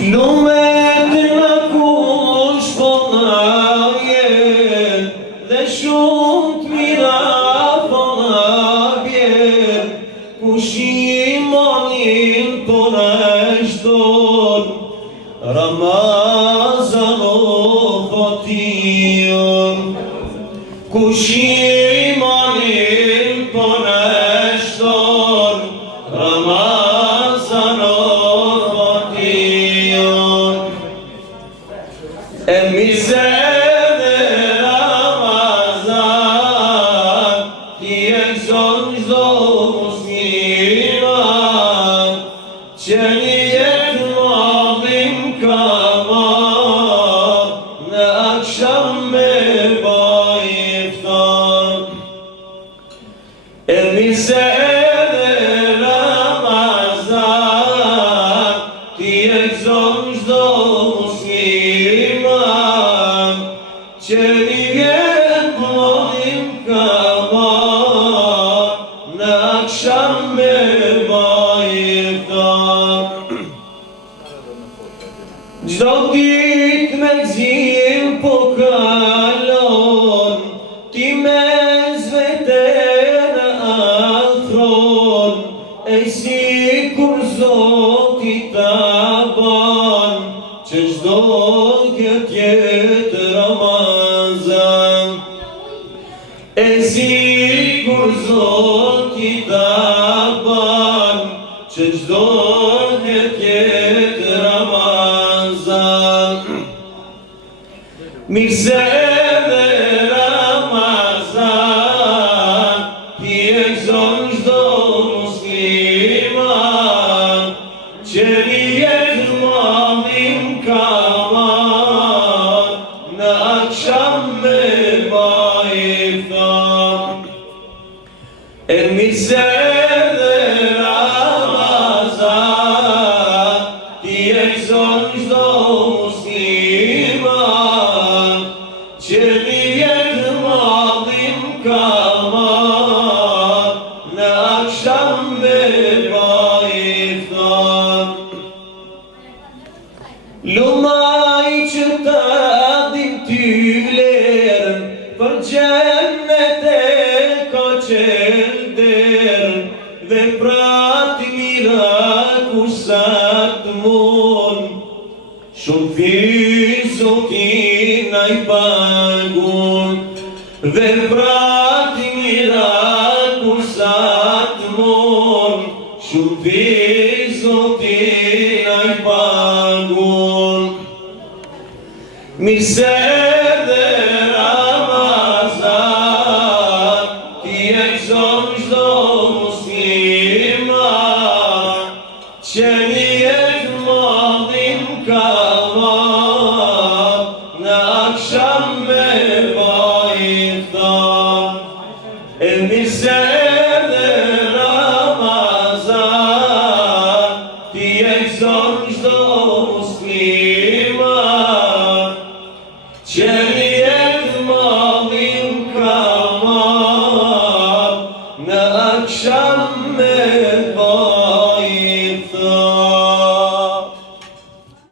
Lumet në kush po na vjen, dhe shumë t'mira po na vjen, kush imanin po na shton, Ramazan o fation, kush imanin po na shton, Ramazan o Emizede Ramazan, ti ekson çdo musliman, që një jetë madhin kama, në akşam me baj iftar. Emizede Ramazan, ti ekson çdo që një jetë madhin kama, në akşam me baj iftar. Çdo ditë me gzim po kalon, ti me zvete në afron, e si kur Zoti ta ban, që çdo këtë jetë Ramazan, e si kur Zoti ta ban, që çdo këtë jetë Ramazan. Mirë se dhe Ramazan, ti ekson çdo musliman, që një jetë madhin kama, në akşam me baj iftar. Emizede Ramazan, ti ekson çdo musliman, që një jetë madhin kama, në akşam me baj iftar. Lumaj që ta din ty vlerën, për gjennet e ka qelderën, dhe prati mira kusa të mund, shumë Zoti na I pagun, dhe prati mira kusa të mund, shumë Zoti na I pagun. Mirë se dhe Ramazan, ti ekson çdo musliman, që një jetë madhin kama, në akşam me baj iftar. E mirë se dhe Ramazan, ti ekson çdo musliman, që një